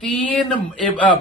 3